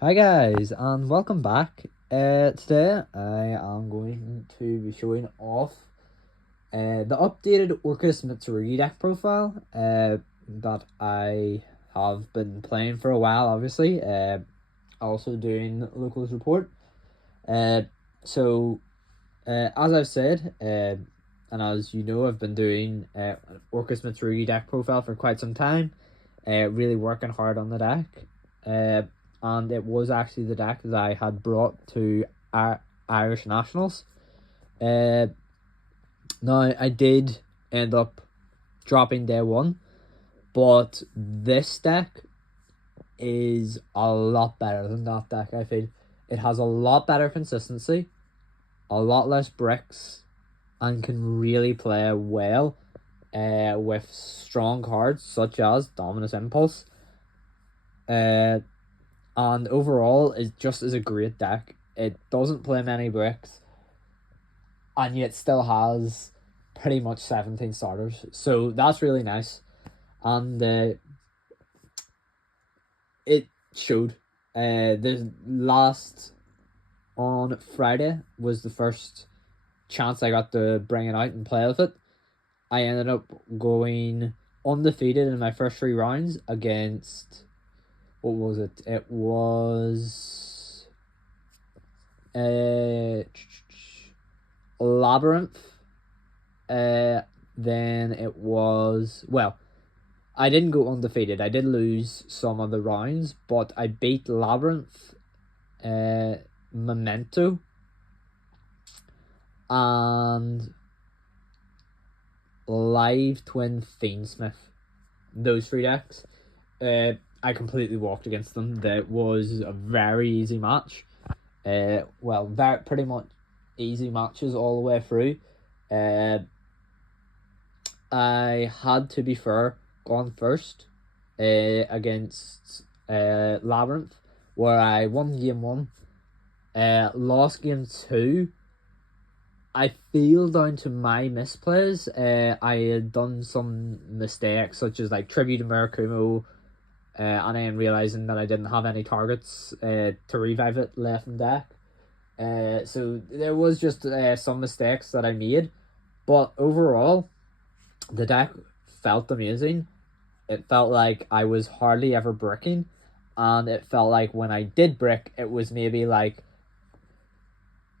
Hi guys, and welcome back. Today I am going to be showing off the updated Orcust Mitsurugi deck profile that I have been playing for a while, obviously. Also doing locals report. Uh, so as I've said, and as you know, I've been doing Orcust Mitsurugi deck profile for quite some time. Really working hard on the deck. And it was actually the deck that I had brought to Irish Nationals. Now, I did end up dropping day one, but this deck is a lot better than that deck, I feel. It has a lot better consistency, a lot less bricks, and can really play well with strong cards such as Dominus Impulse. And overall, it just is a great deck. It doesn't play many bricks, and yet still has pretty much 17 starters. So that's really nice. And it showed. The last on Friday was the first chance I got to bring it out and play with it. I ended up going undefeated in my first 3 rounds against, what was it? It was Labyrinth. Then it was, well, I didn't go undefeated. I did lose some of the rounds, but I beat Labyrinth, Memento, and Live Twin Fiendsmith. Those 3 decks. I completely walked against them. That was a very easy match. Pretty much easy matches all the way through. I had, to be fair, gone first against Labyrinth, where I won game 1, lost game 2. I feel down to my misplays. I had done some mistakes, such as like Tribute to Murakumo, and then realizing that I didn't have any targets to revive it left in deck. So there was just some mistakes that I made, but overall, the deck felt amazing. It felt like I was hardly ever bricking, and it felt like when I did brick, it was maybe like,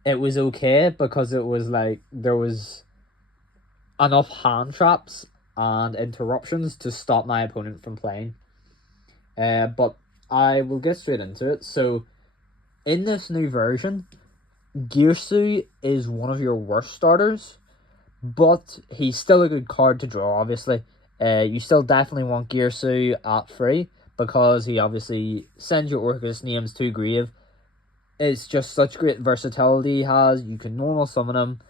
it was okay because it was like there was enough hand traps and interruptions to stop my opponent from playing. But I will get straight into it. So, in this new version, Girsu is one of your worst starters, but he's still a good card to draw, obviously. You still definitely want Girsu at 3, because he obviously sends your Orcust names to grave. It's just such great versatility he has. You can normal summon him.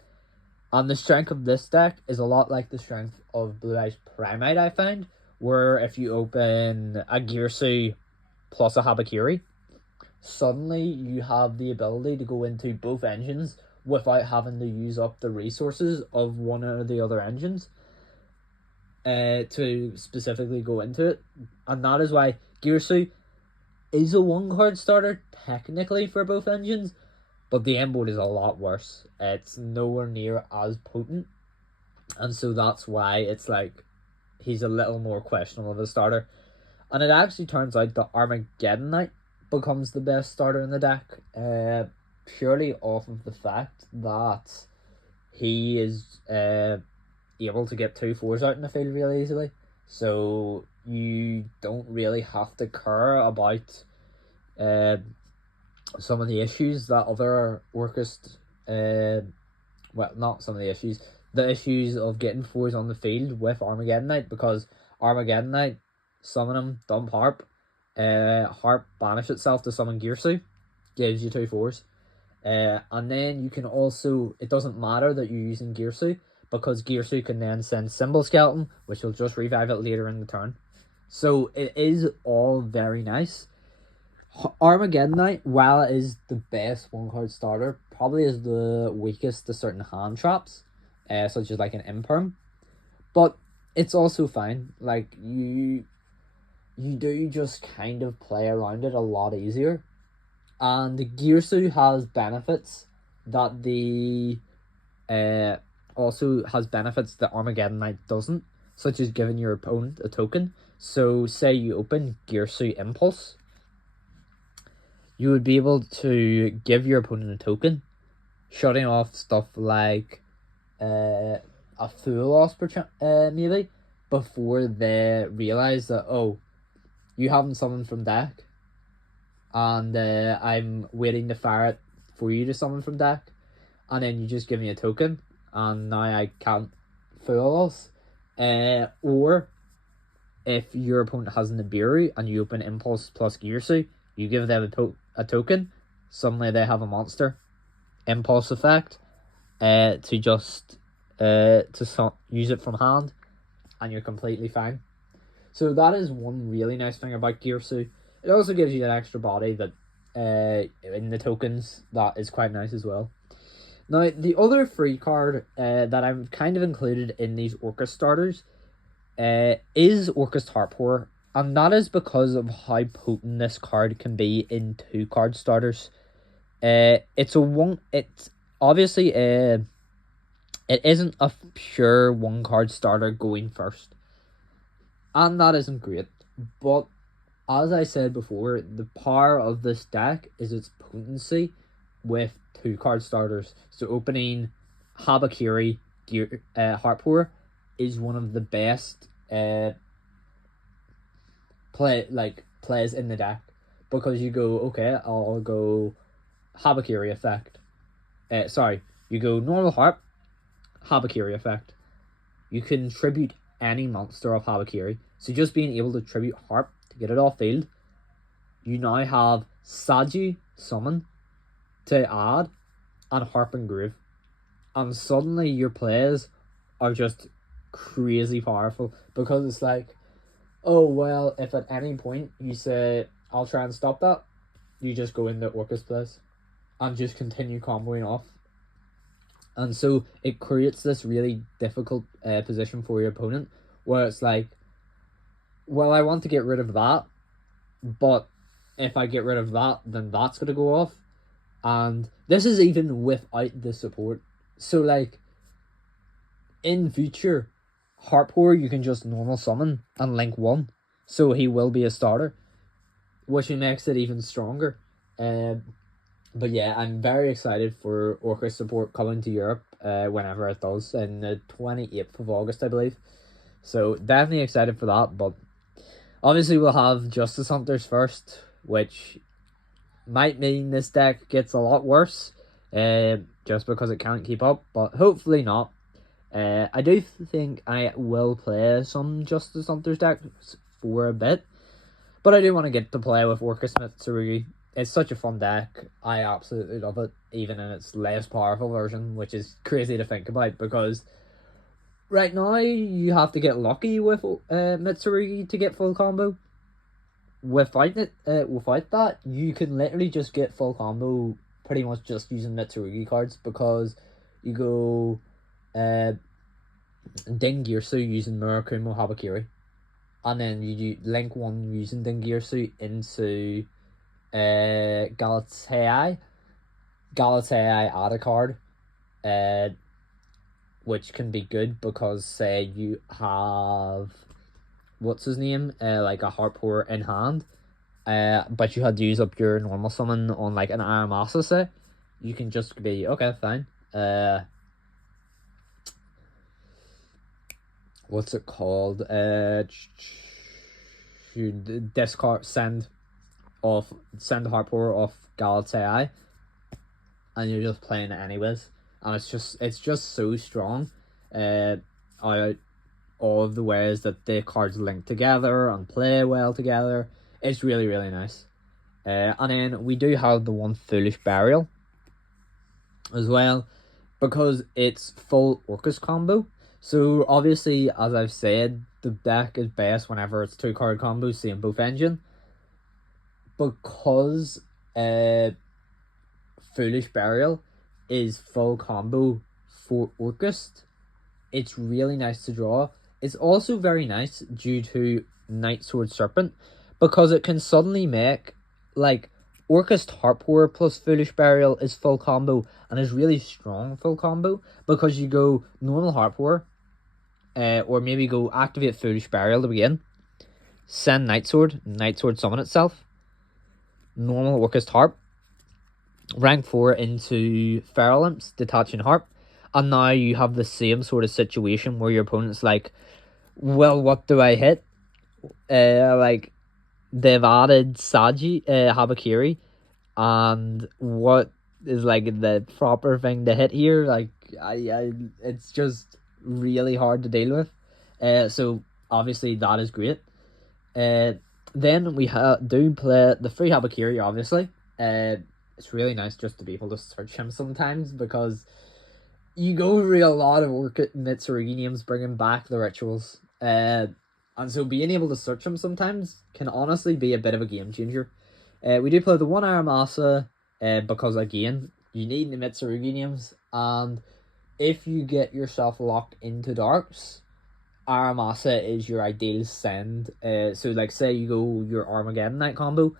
And the strength of this deck is a lot like the strength of Blue Eyes Primate, I find, where if you open a Girsu plus a Habakiri, suddenly you have the ability to go into both engines without having to use up the resources of one or the other engines to specifically go into it. And that is why Girsu is a 1-card starter technically for both engines, but the end board is a lot worse. It's nowhere near as potent, and so that's why it's like he's a little more questionable of a starter. And it actually turns out that Armageddon Knight becomes the best starter in the deck, purely off of the fact that he is able to get 2/4s out in the field really easily. So you don't really have to care about some of the issues that other Orcust, not some of the issues, the issues of getting 4s on the field with Armageddon Knight, because Armageddon Knight, summon him, dump Harp, Harp banish itself to summon Girsu, gives you 2/4s. And then you can also, it doesn't matter that you're using Girsu, because Girsu can then send Symbol Skeleton, which will just revive it later in the turn. So it is all very nice. Armageddon Knight, while it is the best 1-card starter, probably is the weakest to certain hand traps, such as like an Imperm. But it's also fine. Like, you do just kind of play around it a lot easier. And Girsu has benefits that the also has benefits that Armageddon Knight doesn't, such as giving your opponent a token. So say you open Girsu Impulse, you would be able to give your opponent a token, shutting off stuff like a full loss maybe, before they realise that, oh, you haven't summoned from deck, and I'm waiting to fire it for you to summon from deck, and then you just give me a token, and now I can't full loss. Or if your opponent has an Nibiru and you open Impulse plus Girsu, you give them a token, suddenly they have a monster. Impulse effect, to just use it from hand, and you're completely fine. So that is one really nice thing about Girsu. It also gives you that extra body that in the tokens that is quite nice as well. Now, the other free card that I've kind of included in these Orcust starters is Orcust Harpour, and that is because of how potent this card can be in 2-card starters. It's obviously it isn't a pure 1-card starter going first, and that isn't great, but as I said before, the power of this deck is its potency with 2-card starters. So opening Habakiri Harpour is one of the best plays in the deck, because you go, okay, I'll go Habakiri effect. You go normal Harp, Habakiri effect. You can tribute any monster of Habakiri. So just being able to tribute Harp to get it off field, you now have Saju summon to add, and Harp and Groove. And suddenly your plays are just crazy powerful, because it's like, oh, well, if at any point you say, I'll try and stop that, you just go into Orcust plays and just continue comboing off. And so it creates this really difficult position for your opponent, where it's like, well, I want to get rid of that, but if I get rid of that, then that's going to go off. And this is even without the support. So, like, in future, Harpour you can just normal summon and link 1. So he will be a starter, which makes it even stronger. But yeah, I'm very excited for Orcust support coming to Europe whenever it does, in the 28th of August, I believe. So definitely excited for that, but obviously we'll have Justice Hunters first, which might mean this deck gets a lot worse, just because it can't keep up, but hopefully not. I do think I will play some Justice Hunters decks for a bit, but I do want to get to play with Orcust Mitsurugi. It's such a fun deck. I absolutely love it, even in its less powerful version, which is crazy to think about, because right now you have to get lucky with Mitsurugi to get full combo. Without that, you can literally just get full combo pretty much just using Mitsurugi cards, because you go Dingirsu using Murakumo Habakiri, and then you link 1 using Dingirsu into Galatea add a card, which can be good, because say you have, what's his name, like a Harpour in hand, but you had to use up your normal summon on like an Aramasa, say, you can just be, okay, fine, what's it called, discard, send Harpour off Galatea, and you're just playing it anyways, and it's just so strong, out all of the ways that the cards link together and play well together. It's really, really nice. And then we do have the one Foolish Burial as well, because it's full Orcust combo. So obviously, as I've said, the deck is best whenever it's 2-card combos, same both engine. Because Foolish Burial is full combo for Orcust, it's really nice to draw. It's also very nice due to Night Sword Serpent, because it can suddenly make like Orcust Harpour plus Foolish Burial is full combo, and is really strong full combo, because you go normal Harpour, or maybe go activate Foolish Burial to begin, send Nightsword summon itself, normal Orcust Harp, rank 4 into Feral Imps, Detaching Harp, and now you have the same sort of situation where your opponent's like, well, what do I hit? Like, they've added Habakiri, and what is like the proper thing to hit here? Like, it's just really hard to deal with. So obviously that is great. Then we do play the free Habakiri, obviously. It's really nice just to be able to search him sometimes, because you go through a lot of Orcust Mitsurugi names bringing back the rituals. And so being able to search him sometimes can honestly be a bit of a game changer. We do play the one Aramasa, because again, you need the Mitsurugi names, and if you get yourself locked into darks, Aramasa is your ideal send. So like, say you go your Armageddon Knight combo,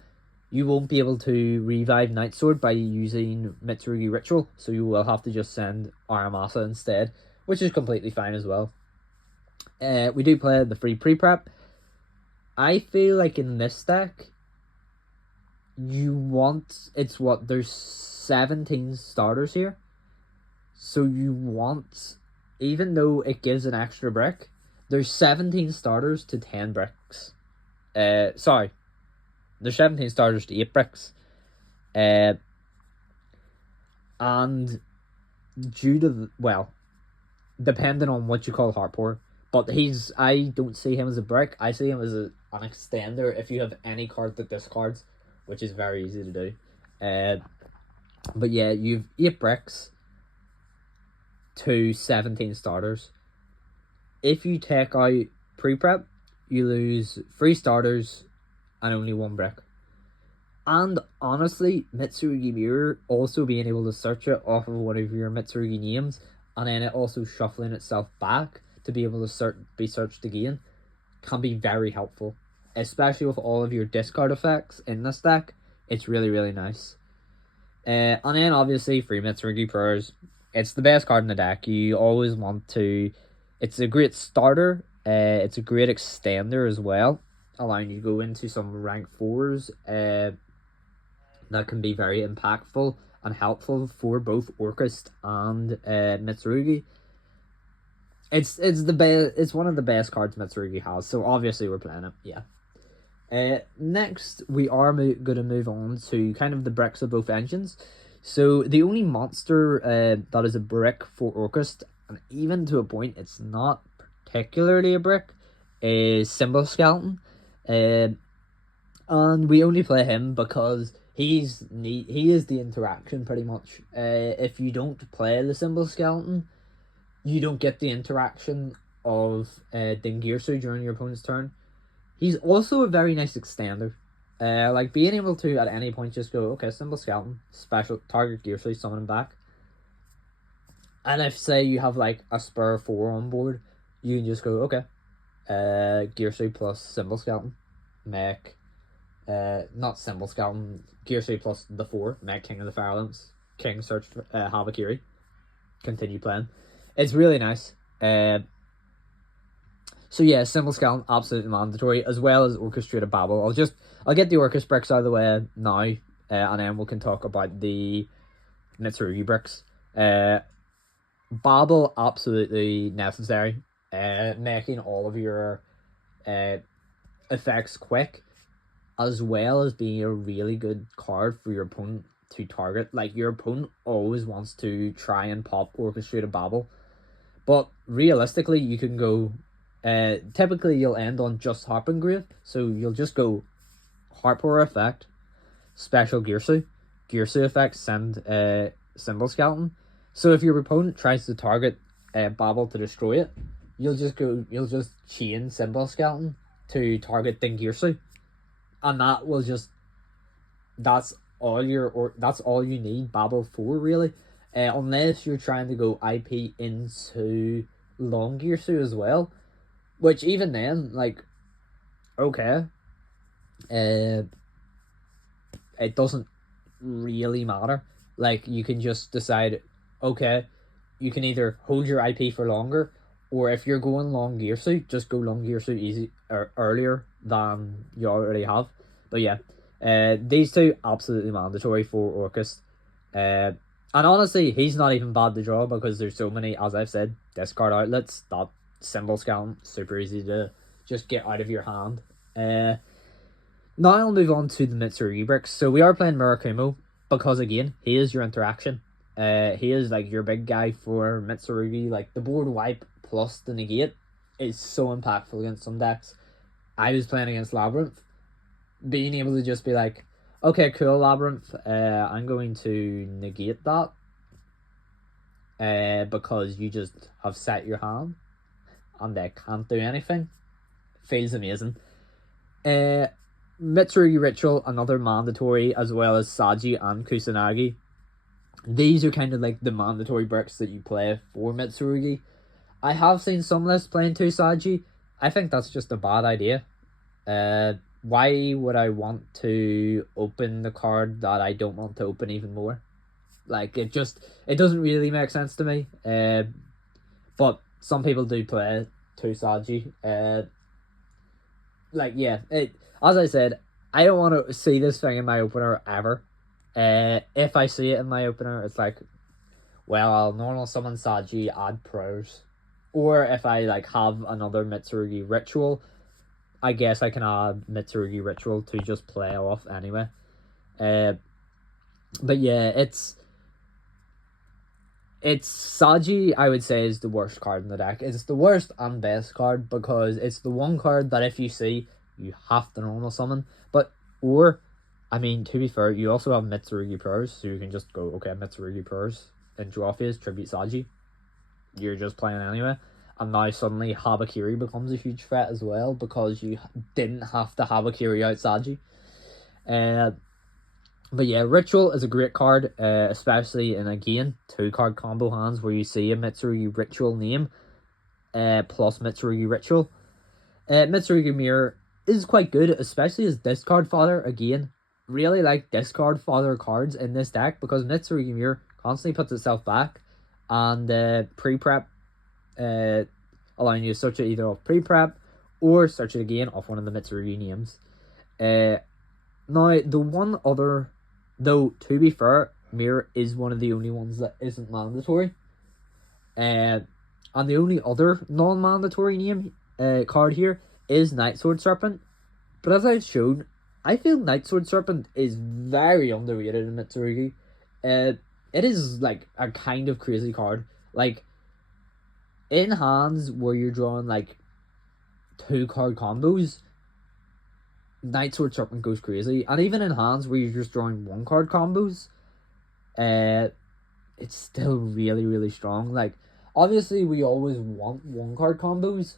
you won't be able to revive Nightsword by using Mitsurugi Ritual, so you will have to just send Aramasa instead, which is completely fine as well. We do play the free pre-prep. I feel like in this deck, there's 17 starters here, so you want, even though it gives an extra brick, there's 17 starters to 10 bricks. Sorry, there's 17 starters to 8 bricks. And due to depending on what you call Harpour, but I don't see him as a brick. I see him as an extender if you have any card that discards, which is very easy to do. But yeah, you've 8 bricks to 17 starters. If you take out pre-prep, you lose 3 starters and only 1 brick. And honestly, Mitsurugi Mirror also being able to search it off of one of your Mitsurugi names, and then it also shuffling itself back to be able to be searched again, can be very helpful. Especially with all of your discard effects in this deck, it's really, really nice. And then obviously, free Mitsurugi Prayers. It's the best card in the deck. You always want to... It's a great starter. It's a great extender as well, allowing you to go into some rank 4s that can be very impactful and helpful for both Orcust and Mitsurugi. It's one of the best cards Mitsurugi has, so obviously we're playing it, yeah. Next, we are going to move on to kind of the bricks of both engines. So the only monster that is a brick for Orcust, and even to a point it's not particularly a brick, is Symbol Skeleton. And we only play him because he is the interaction pretty much. If you don't play the Symbol Skeleton, you don't get the interaction of Dingirsu during your opponent's turn. He's also a very nice extender. Like being able to at any point just go, okay, Symbol Skeleton, special target Girsu, summon him back. And if say you have like a spur 4 on board, you can just go, okay, Girsu plus Symbol Skeleton, make not Symbol Skeleton, Girsu plus the 4, make King of the Feral Imps, King search for Habakiri, continue playing. It's really nice. So yeah, Symbol Skeleton absolutely mandatory, as well as Orchestrated Babel. I'll get the Orcust bricks out of the way now, and then we can talk about the Mitsurugi bricks. Babel absolutely necessary. Making all of your effects quick, as well as being a really good card for your opponent to target. Like, your opponent always wants to try and pop Orchestrated Babel, but realistically you can go, typically you'll end on just Harpengrave, so you'll just go Harpour effect, special Girsu effect, send Symbol Skeleton. So if your opponent tries to target Babel to destroy it, you'll just chain Symbol Skeleton to target Dingirsu, and that's all you need Babel for, really. Unless you're trying to go IP into Long Girsu as well, which even then, like, okay, it doesn't really matter. Like, you can just decide, okay, you can either hold your IP for longer, or if you're going long gear suit, just go long gear suit easy or earlier than you already have. But yeah, these two absolutely mandatory for Orcust. And honestly, he's not even bad to draw because there's so many, as I've said, discard outlets that symbol scan super easy to just get out of your hand. Now I'll move on to the Mitsurugi bricks. So we are playing Murakumo because, again, he is your interaction. He is like your big guy for Mitsurugi. Like, the board wipe plus the negate is so impactful against some decks. I was playing against Labyrinth. Being able to just be like, okay, cool, Labyrinth, I'm going to negate that. Because you just have set your hand and they can't do anything. Feels amazing. Mitsurugi Ritual, another mandatory, as well as Saji and Kusanagi. These are kind of like the mandatory bricks that you play for Mitsurugi. I have seen some lists playing 2 Saji. I think that's just a bad idea. Why would I want to open the card that I don't want to open even more? Like, it doesn't really make sense to me. But some people do play 2 Saji. Like, yeah, as I said, I don't want to see this thing in my opener ever. If I see it in my opener, it's like, well, I'll normal summon Saji, add prayers. Or if I like have another Mitsurugi Ritual, I guess I can add Mitsurugi Ritual to just play off anyway. But yeah, it's Saji, I would say, is the worst card in the deck. It's the worst and best card because it's the one card that if you see, you have to normal summon. I mean, to be fair, you also have Mitsurugi Prayers, so you can just go, okay, Mitsurugi Prayers in draw phase, tribute Saji. You're just playing anyway. And now suddenly Habakiri becomes a huge threat as well because you didn't have to Habakiri out Saji. But yeah, Ritual is a great card, especially in, again, 2-card combo hands where you see a Mitsurugi Ritual name plus Mitsurugi Ritual. Mitsurugi Mirror is quite good, especially as discard fodder. Again, really like discard fodder cards in this deck because Mitsurugi Mirror constantly puts itself back and pre-prep, allowing you to search it either off pre-prep or search it again off one of the Mitsurugi names. Now, the one other, though, to be fair, Mirror is one of the only ones that isn't mandatory. And the only other non-mandatory name card here is Nightsword Serpent. But as I've shown, I feel Nightsword Serpent is very underrated in Mitsurugi. It is like a kind of crazy card. Like, in hands where you're drawing like 2-card combos, Nightsword Serpent goes crazy. And even in hands where you're just drawing 1-card combos, it's still really, really strong. Like, obviously we always want 1-card combos,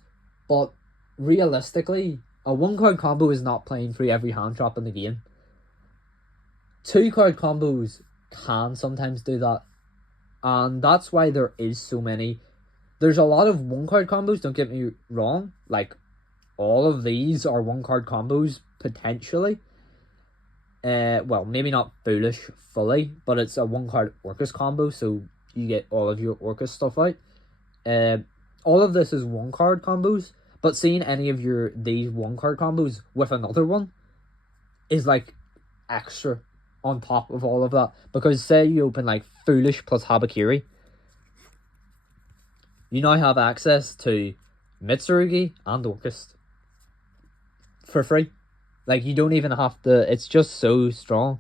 but realistically, a 1-card combo is not playing through every hand trap in the game. 2-card combos can sometimes do that, and that's why there is so many. There's a lot of 1-card combos, don't get me wrong, like all of these are 1-card combos potentially. Well, maybe not Foolish fully, but it's a 1-card Orcust combo, so you get all of your Orcust stuff out. All of this is 1-card combos, but seeing any of these 1-card combos with another one is like extra on top of all of that. Because say you open like Foolish plus Habakiri, you now have access to Mitsurugi and Orcust for free. Like, you don't even have to, it's just so strong.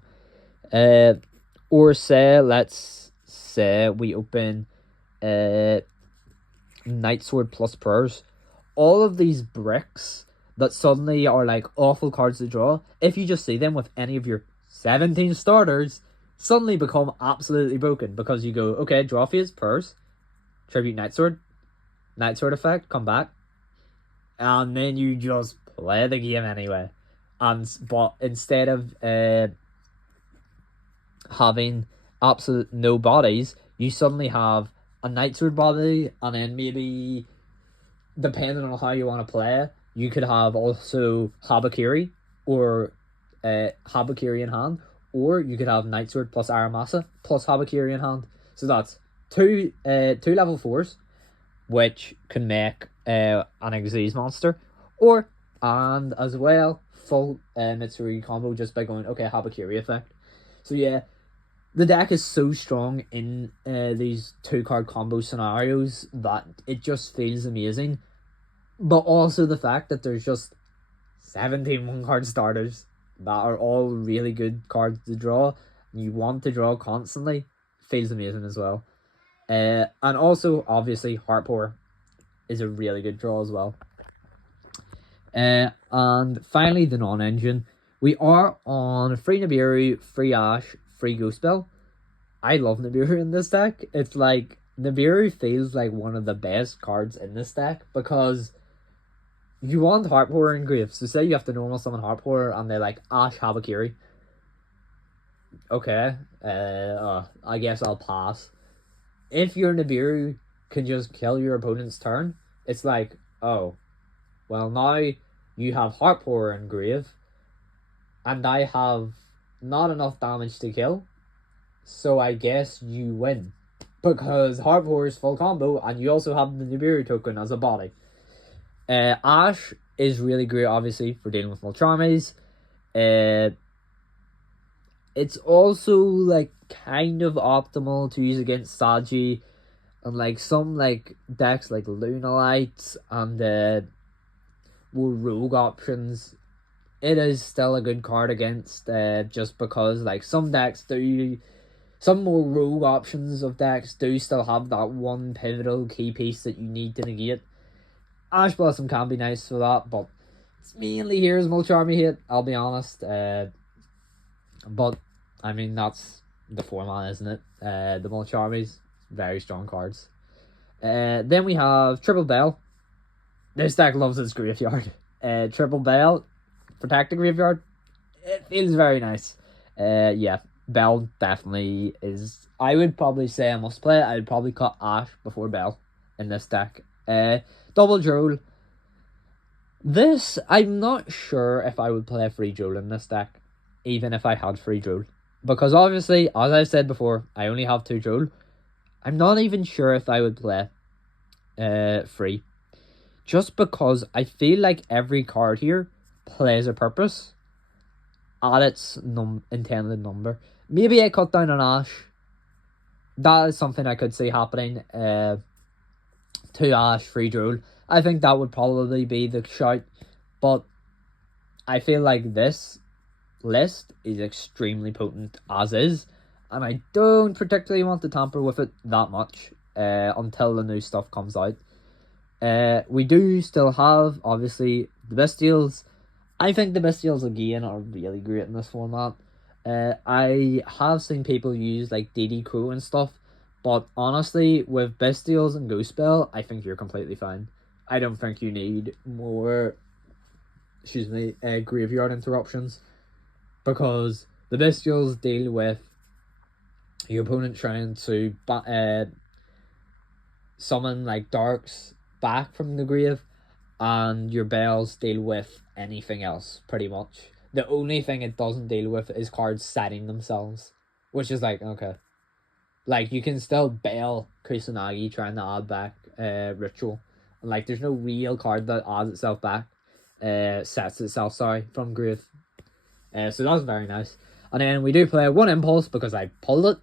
Or say, let's say we open Nightsword plus Prayers. All of these bricks that suddenly are like awful cards to draw, if you just see them with any of your 17 starters, suddenly become absolutely broken because you go, okay, draw phase, Prayers, tribute Nightsword, Nightsword effect, come back, and then you just play the game anyway. But instead of having absolute no bodies, you suddenly have a Nightsword body, and then maybe, depending on how you want to play, you could have also Habakiri, or Habakiri in hand, or you could have Night Sword plus Aramasa plus Habakiri in hand. So that's two level 4s, which can make an Xyz monster, or, and as well, full Mitsurugi combo just by going, okay, Habakiri effect. So yeah, the deck is so strong in these 2-card combo scenarios that it just feels amazing. But also the fact that there's just 17 1-card starters that are all really good cards to draw, and you want to draw constantly, feels amazing as well. And also, obviously, Heart Power is a really good draw as well. And finally, the non-engine. We are on free Nibiru, free Ash, free Ghost Bell. I love Nibiru in this deck. It's like, Nibiru feels like one of the best cards in this deck because you want Heart Power in grave. So say you have to normal summon Heart Power and they're like, Ash Habakiri. Okay, I guess I'll pass. If your Nibiru can just kill your opponent's turn, it's like, oh, well, now you have Heart Power in grave, and I have not enough damage to kill, so I guess you win. Because Heart Power is full combo, and you also have the Nibiru token as a body. Ash is really great, obviously, for dealing with Molcharmes. It's also, like, kind of optimal to use against Saji, and, like, some, like, decks like Lunalight and more rogue options. It is still a good card against, just because, like, some more rogue options of decks do still have that one pivotal key piece that you need to negate. Ash Blossom can be nice for that, but it's mainly here's Molcharmy hit, I'll be honest. But, I mean, that's the format, isn't it? The Molcharmies, very strong cards. Then we have Triple Bell. This deck loves its graveyard. Triple Bell, protect the graveyard. It feels very nice. Yeah, Bell definitely is. I would probably say I must play it. I would probably cut Ash before Bell in this deck. Double Droll. This, I'm not sure if I would play free Droll in this deck, even if I had free Droll. Because obviously, as I've said before, I only have 2 Droll. I'm not even sure if I would play free. Just because I feel like every card here plays a purpose at its intended number. Maybe I cut down on Ash. That is something I could see happening. 2 Ash, free Droll. I think that would probably be the shout. But I feel like this list is extremely potent as is. And I don't particularly want to tamper with it that much until the new stuff comes out. We do still have, obviously, the Bestials. I think the Bestials again are really great in this format. I have seen people use like DD Crow and stuff, but honestly, with Bestials and Ghost Bell, I think you're completely fine. I don't think you need more, graveyard interruptions, because the Bestials deal with your opponent trying to summon like Darks back from the grave, and your Bells deal with anything else, pretty much. The only thing it doesn't deal with is cards setting themselves, which is like, okay. Like, you can still Bell Kusanagi trying to add back Ritual. And, like, there's no real card that adds itself back, sets itself, from grave. So that's very nice. And then we do play 1 Impulse because I pulled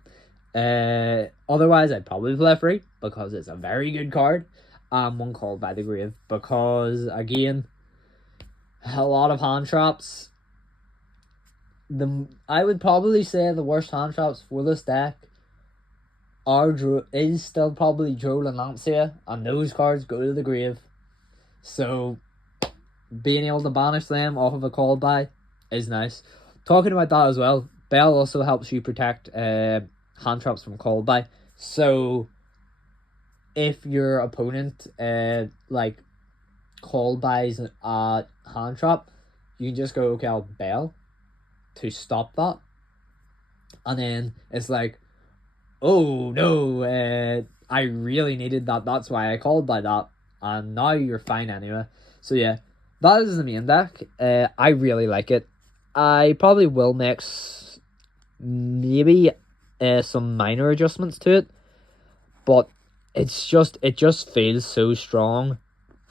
it. Otherwise, I'd probably play free because it's a very good card. 1 Called by the Grave because, again, a lot of hand traps. I would probably say the worst hand traps for this deck is still probably Droll and Lancia, and those cards go to the grave. So being able to banish them off of a call by is nice. Talking about that as well, Bell also helps you protect hand traps from call by. So if your opponent like call buys a hand trap, you can just go, okay, I'll Bell to stop that. And then it's like, oh no, I really needed that, that's why I called by that, and now you're fine anyway. So yeah, that is the main deck. I really like it. I probably will make maybe some minor adjustments to it, but it just feels so strong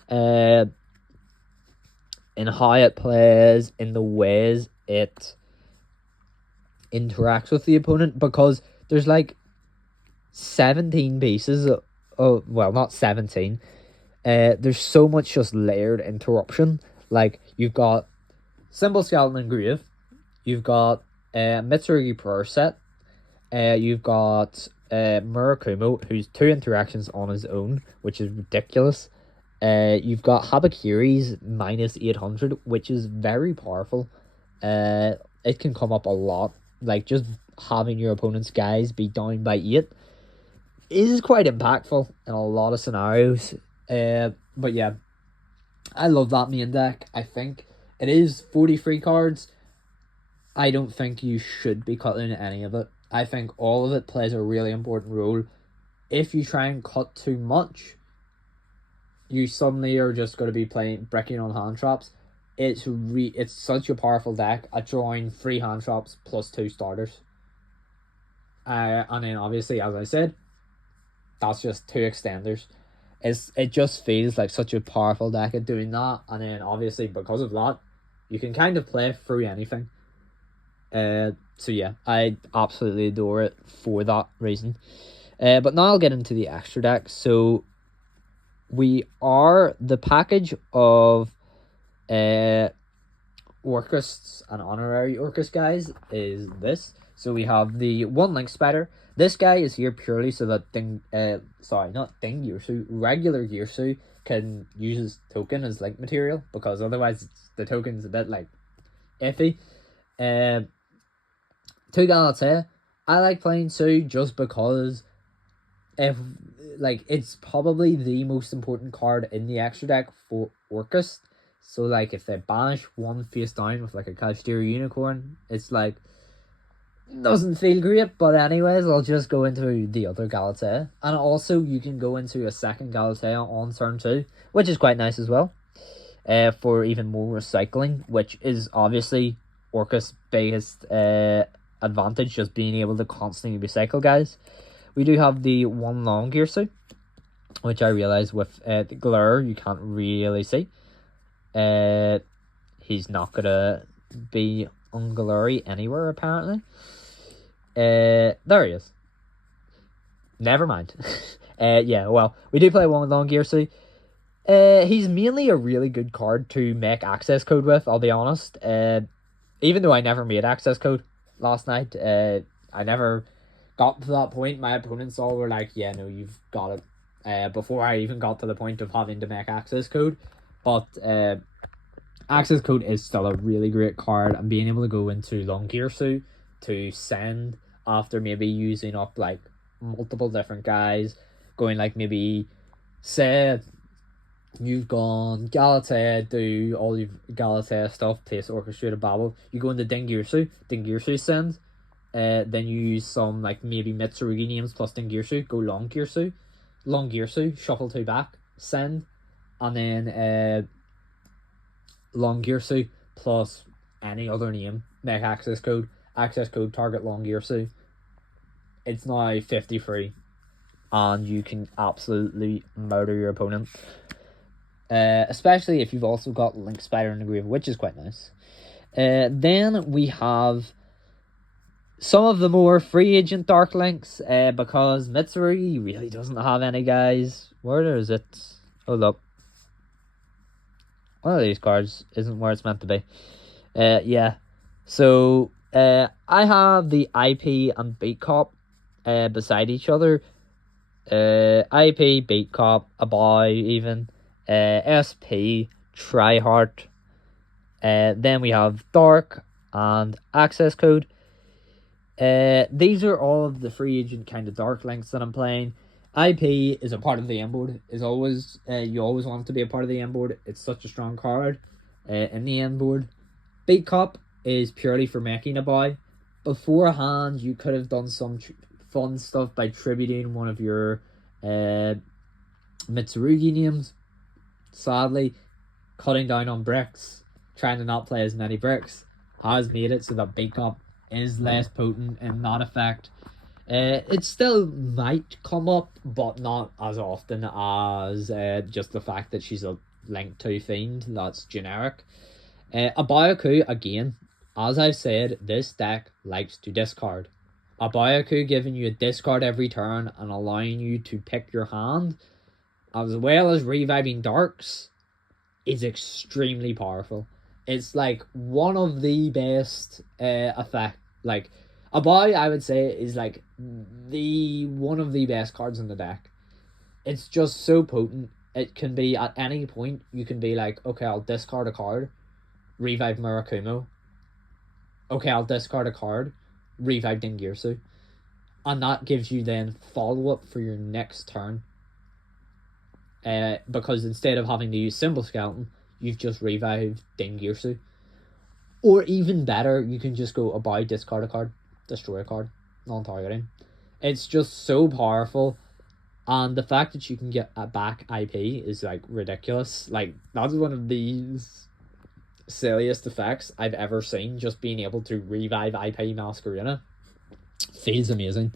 in how it plays, in the ways it interacts with the opponent, because there's like 17 pieces of well, not 17. There's so much just layered interruption. Like, you've got Symbol Skeleton Engrave, you've got Mitsurugi Prayer Set, you've got Murakumo, who's 2 interactions on his own, which is ridiculous. You've got Habakiri's minus 800, which is very powerful. It can come up a lot. Like, just having your opponent's guys be down by 8 is quite impactful in a lot of scenarios. But yeah, I love that main deck. I think it is 43 cards. I don't think you should be cutting any of it. I think all of it plays a really important role. If you try and cut too much, you suddenly are just going to be breaking on hand traps. It's such a powerful deck at drawing 3 hand traps plus 2 starters. And then obviously, as I said, that's just 2 extenders. It just feels like such a powerful deck at doing that, and then obviously because of that, you can kind of play through anything. So yeah, I absolutely adore it for that reason. But now I'll get into the extra deck. So the package of Orcusts and honorary Orcust guys is this. So we have the 1 Link Spider. This guy is here purely so that regular Girsu can use his token as link material, because otherwise the token's a bit like iffy. 2 Galatea. I like playing 2 just because it's probably the most important card in the extra deck for Orcust. So like, if they banish 1 face down with like a Kashtira Unicorn, it's like, doesn't feel great. But anyways, I'll just go into the other Galatea, and also you can go into a second Galatea on turn 2, which is quite nice as well, for even more recycling, which is obviously Orcust's biggest advantage, just being able to constantly recycle guys. We do have the 1 Long Girsu, which I realize with the glare you can't really see. He's not gonna be on Gallery anywhere apparently. There he is. Never mind. Yeah, well, we do play 1 Long Girsu. He's mainly a really good card to make access code with, I'll be honest. Even though I never made access code last night, I never got to that point. My opponents all were like, yeah, no, you've got it, before I even got to the point of having to make access code. But access code is still a really great card, and being able to go into Long Girsu to send after maybe using up like multiple different guys, going like, maybe say you've gone Galatea, do all your Galatea stuff, place Orchestrated Babel, you go into Dingirsu send, then you use some like maybe Mitsurugi names plus Dingirsu, go Long Girsu, shuffle 2 back, send, and then Long Girsu plus any other name, make access code, target Long Girsu. It's now 53, and you can absolutely murder your opponent. Especially if you've also got Link Spider in the Grave, which is quite nice. Then we have some of the more free agent Dark Links, because Mitsurugi really doesn't have any guys. Where is it? Hold up. One of these cards isn't where it's meant to be. Yeah. So, I have the IP and Beat Cop beside each other. IP, Beat Cop, Aboy, even. SP, Tryhard. Then we have Dark and Access Code. These are all of the free agent kind of Dark Links that I'm playing. IP is a part of the end board. Is always you always want it to be a part of the end board. It's such a strong card in the end board. Beat Cop is purely for making a buy. Beforehand, you could have done some fun stuff by tributing one of your Mitsurugi names. Sadly, cutting down on bricks, trying to not play as many bricks, has made it so that Beat Cop is less potent in that effect. It still might come up, but not as often as just the fact that she's a Link 2 Fiend. That's generic. A Byaku, again, as I've said, this deck likes to discard. A Byaku giving you a discard every turn and allowing you to pick your hand, as well as reviving darks, is extremely powerful. It's like one of the best effect. Like, a boy, I would say, is like one of the best cards in the deck. It's just so potent. It can be at any point. You can be like, okay, I'll discard a card, revive Murakumo. Okay, I'll discard a card, revive Dingirsu, and that gives you then follow up for your next turn. Because instead of having to use Symbol Skeleton, you've just revived Dingirsu. Or even better, you can just go about, discard a card, destroy a card, non-targeting. It's just so powerful, and the fact that you can get a back IP is like ridiculous. Like, that's one of these silliest effects I've ever seen. Just being able to revive IP Masquerena feels amazing.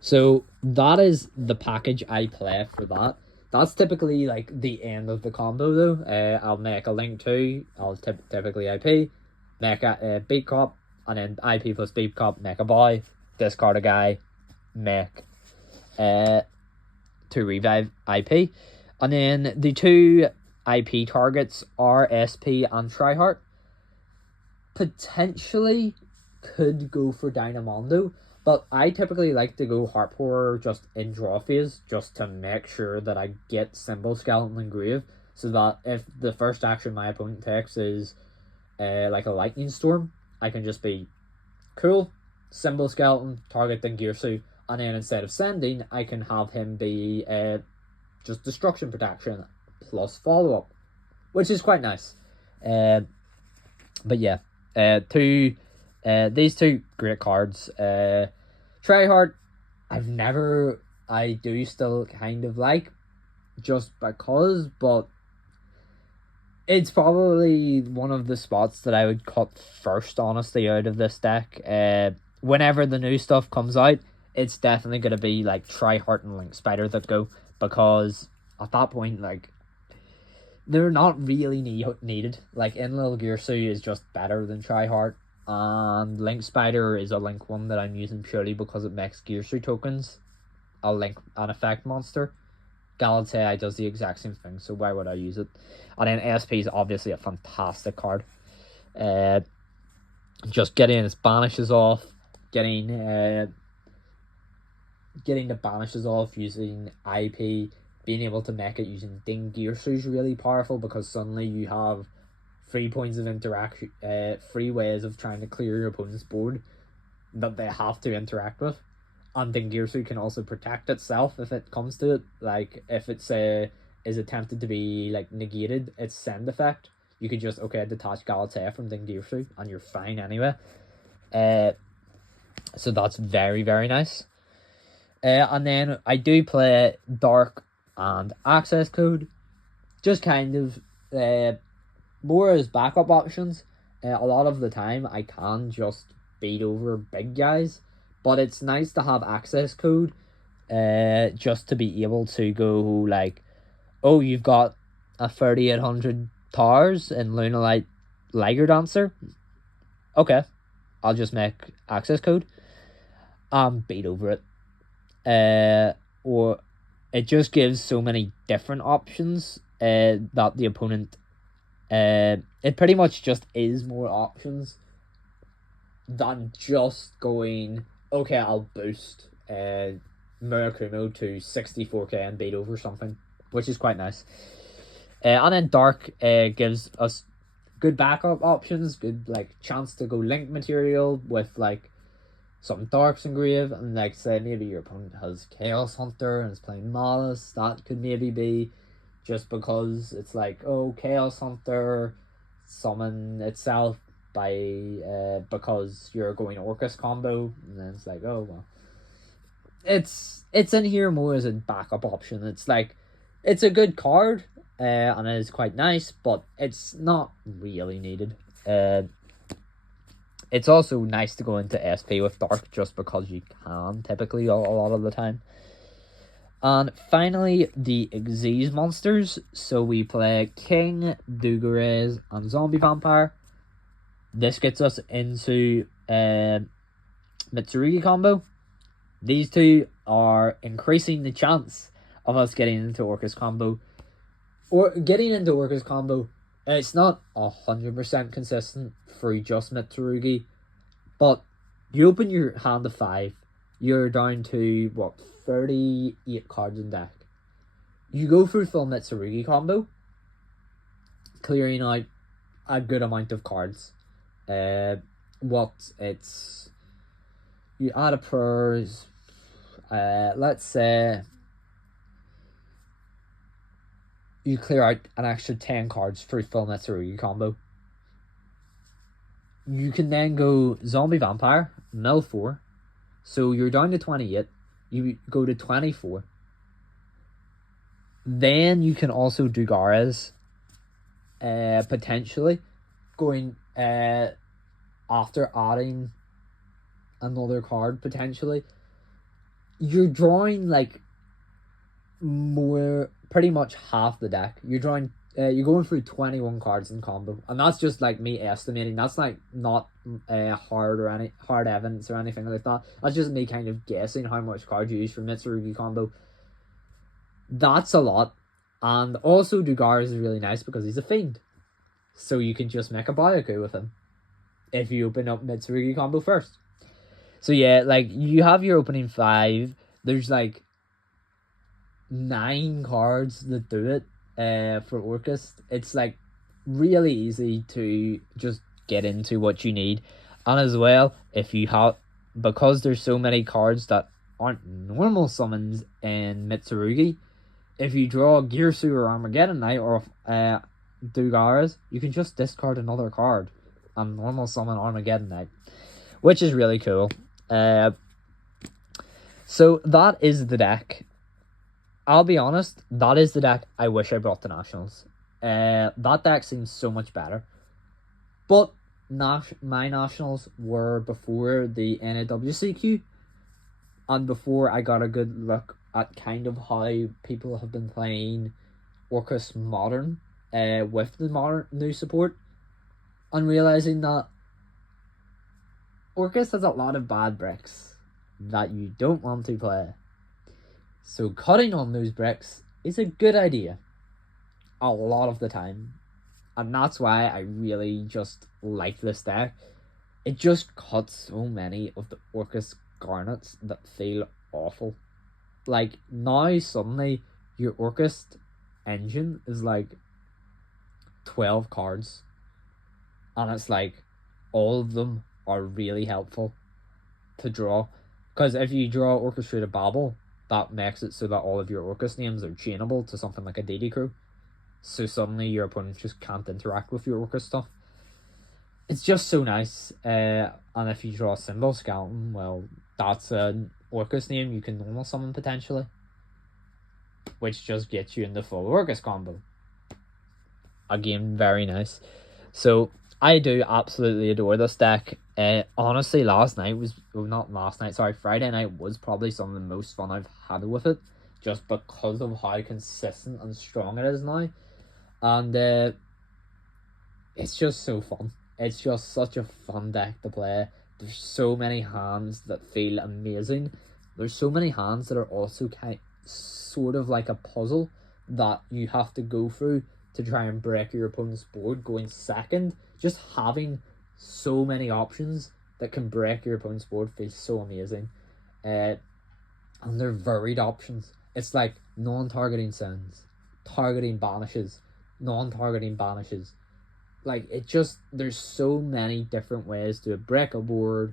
So that is the package I play for that. That's typically like the end of the combo though. I'll make a Link 2, I'll typically IP, make a Beat Cop, and then IP plus Beat Cop, make a boy, discard a guy, make to revive IP. And then the two IP targets are SP and Tryhard. Potentially could go for Dynamondo, but I typically like to go Heart Pourer just in draw phase, just to make sure that I get Symbol Skeleton and Grave, so that if the first action my opponent takes is like a Lightning Storm, I can just be cool, Symbol Skeleton, target Dingirsu, and then instead of sending, I can have him be just Destruction Protection plus follow-up, which is quite nice. But yeah, these two great cards. Tryhard, I do still kind of like, just because, but it's probably one of the spots that I would cut first, honestly, out of this deck. Whenever the new stuff comes out, it's definitely going to be like Tryhard and Link Spider that go, because at that point, like, they're not really needed. Like, Enlil Girsu is just better than Tryhard, and Link Spider is a Link one that I'm using purely because it makes Girsu tokens an effect monster. Galatea does the exact same thing, so why would I use it? And then SP is obviously a fantastic card. Just getting its banishes off, getting the banishes off using IP, being able to make it using Dingirsu is really powerful, because suddenly you have 3 points of interaction, 3 ways of trying to clear your opponent's board that they have to interact with. And Dingirsu can also protect itself if it comes to it. Like, if it's is attempted to be like negated, its send effect, you could just detach Galatea from Dingirsu and you're fine anyway. So that's very, very nice. And then I do play Dark and Access Code, just kind of more as backup options. A lot of the time I can just beat over big guys, but it's nice to have Access Code just to be able to go like, oh, you've got a 3800 towers in Lunalight Liger Dancer, okay, I'll just make Access Code and beat over it. Or it just gives so many different options that the opponent, it pretty much just is more options than just going, okay, I'll boost Murakumo to 64k and beat over something, which is quite nice. And then Dark gives us good backup options, good like chance to go link material with like some Darks and Grave, and like say maybe your opponent has Chaos Hunter and is playing Malice. That could maybe be just because it's like, oh, Chaos Hunter summon itself by because you're going Orcust combo, and then it's like, oh well, it's in here more as a backup option. It's like, it's a good card, and it is quite nice, but it's not really needed. it's also nice to go into SP with Dark just because you can typically a lot of the time. And finally, the Xyz monsters. So we play King, Dugarez, and Zombie Vampire. This gets us into Mitsurugi combo. These two are increasing the chance of us getting into Orcust combo. Or getting into Orcust combo, it's not 100% consistent for just Mitsurugi, but you open your hand of 5, you're down to, 38 cards in deck. You go through full Mitsurugi combo, clearing out a good amount of cards. You add a purse, let's say you clear out an extra 10 cards through full Mitsurugi combo. You can then go Zombie Vampire, mill 4. So you're down to 28. You go to 24. Then you can also do Gares, potentially going after adding another card potentially. You're drawing like more, pretty much half the deck. You're going through 21 cards in combo, and that's just like me estimating. That's like not hard evidence or anything like that. That's just me kind of guessing how much cards you use for Mitsurugi combo. That's a lot. And also Dugares is really nice because he's a fiend, so you can just make a Byaku with him if you open up Mitsurugi combo first. So yeah, like you have your opening 5. There's like 9 cards that do it for Orcust. It's like really easy to just get into what you need. And as well, if you have, because there's so many cards that aren't normal summons in Mitsurugi, if you draw Girsu or Armageddon Knight or Dugares, you can just discard another card and normal summon Armageddon Knight, which is really cool. So that is the deck. I'll be honest, that is the deck I wish I brought to Nationals. That deck seems so much better. But my Nationals were before the NAWCQ, and before I got a good look at kind of how people have been playing Orcust Modern with the modern new support, and realizing that Orcust has a lot of bad bricks that you don't want to play. So cutting on those bricks is a good idea a lot of the time. And that's why I really just like this deck. It just cuts so many of the Orcust Garnets that feel awful. Like now suddenly your Orcust engine is like 12 cards. And it's like all of them are really helpful to draw. Because if you draw Orchestrated Babel, that makes it so that all of your Orcust names are chainable to something like a DD Crew. So suddenly your opponent just can't interact with your Orcust stuff. It's just so nice. And if you draw Symbol Skeleton, well, that's an Orcust name you can normal summon potentially, which just gets you in the full Orcust combo. Again, very nice. So I do absolutely adore this deck. Honestly, Friday night was probably some of the most fun I've had with it, just because of how consistent and strong it is now. And it's just so fun. It's just such a fun deck to play. There's so many hands that feel amazing. There's so many hands that are also sort of like a puzzle that you have to go through to try and break your opponent's board going second. Just having so many options that can break your opponent's board feels so amazing. And they're varied options. It's like non-targeting sends, targeting banishes, non-targeting banishes. Like, there's so many different ways to break a board,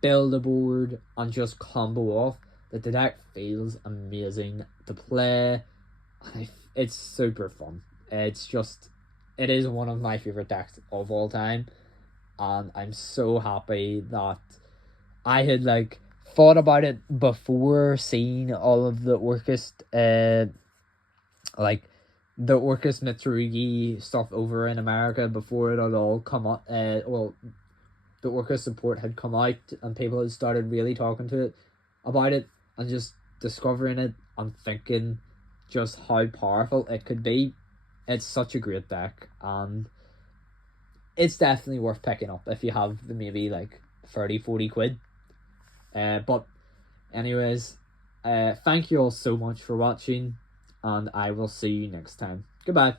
build a board, and just combo off that the deck feels amazing to play. It's super fun. It is one of my favorite decks of all time, and I'm so happy that I had thought about it before seeing all of the Orcust the Orcust Mitsurugi stuff over in America before it had all come up. the Orca support had come out and people had started really talking to it about it and just discovering it and thinking just how powerful it could be. It's such a great deck, and it's definitely worth picking up if you have the maybe like 30-40 quid. But anyways, thank you all so much for watching, and I will see you next time. Goodbye.